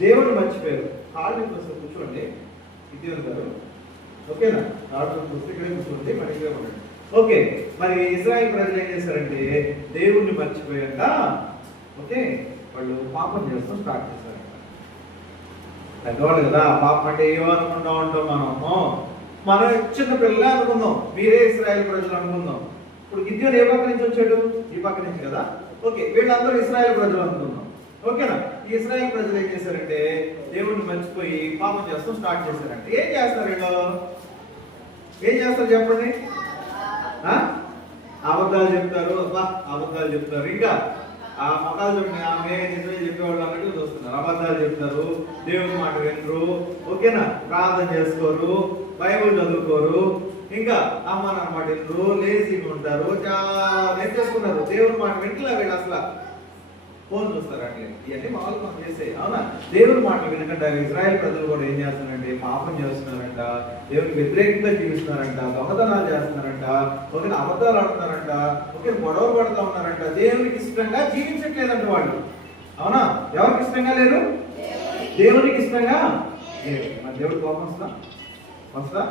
దేవుడిని మర్చిపోయారు. కాళ్ళు కోసం కూర్చోండి గిద్యోను గారు, ఓకేనా? కాళ్ళు ఇక్కడే కూర్చోండి, మరి ఇక్కడే ఉండండి. ఓకే, మరి ఇశ్రాయేలు ప్రజలు ఏం చేశారంటే దేవుణ్ణి మర్చిపోయాక, ఓకే, వాళ్ళు పాపం చేస్తాం స్టార్ట్ చేశారు. పెద్దవాళ్ళు కదా, పాపం అంటే ఏమో అనుకుంటా ఉంటాం మనం చిన్న పిల్లలే అనుకుందాం, మీరే ఇశ్రాయేలు ప్రజలు అనుకుందాం. ఇప్పుడు గిద్యోను ఏ పక్క నుంచి వచ్చాడు? ఈ పక్క నుంచి కదా. ఓకే, వీళ్ళందరూ ఇశ్రాయేలు ప్రజలు అనుకుందాం, ఓకేనా? ఈ ఇశ్రాయేలు ప్రజలు ఏం చేశారంటే దేవుణ్ణి మర్చిపోయి పాపం చేస్తాం స్టార్ట్ చేశారంటే ఏం చేస్తారు వీళ్ళు? ఏం చేస్తారు చెప్పండి? అబద్ధాలు చెప్తారు, అబద్ధాలు చెప్తారు. ఇంకా ఆ మొక్కలు చూడండి, ఆమె నిజమే చెప్పేవాళ్ళు అన్నట్టు చూస్తున్నారు. అబద్ధాలు చెప్తారు, దేవుని మాట వినరు, ఓకేనా? ప్రార్థన చేసుకోరు, బైబుల్ చదువుకోరు, ఇంకా అమ్మ నాన్న మాట వినరు, లేజీగా ఉంటారు, చాలా నేర్చేసుకున్నారు. దేవుని మాట వింటలే వీళ్ళు, అసలు ఫోన్ చూస్తారండి. ఇవన్నీ మామూలు మనం చేసే, అవునా? దేవుని మాటలు వినకుండా ఇజ్రాయెల్ ప్రజలు కూడా ఏం చేస్తున్నారంటే పాపం చేస్తున్నారంట, దేవునికి వ్యతిరేకంగా జీవిస్తున్నారంట, దొంగతనాలు చేస్తున్నారంట, ఓకే, అబద్ధాలు ఆడుతున్నారంట, ఓకే, గొడవలు పడుతూ ఉన్నారంట, దేవునికి ఇష్టంగా జీవించట్లేదంట వాళ్ళు. అవునా? ఎవరికి ఇష్టంగా లేరు? దేవునికి ఇష్టంగా లేదు. మన దేవుడు కోపం వస్తా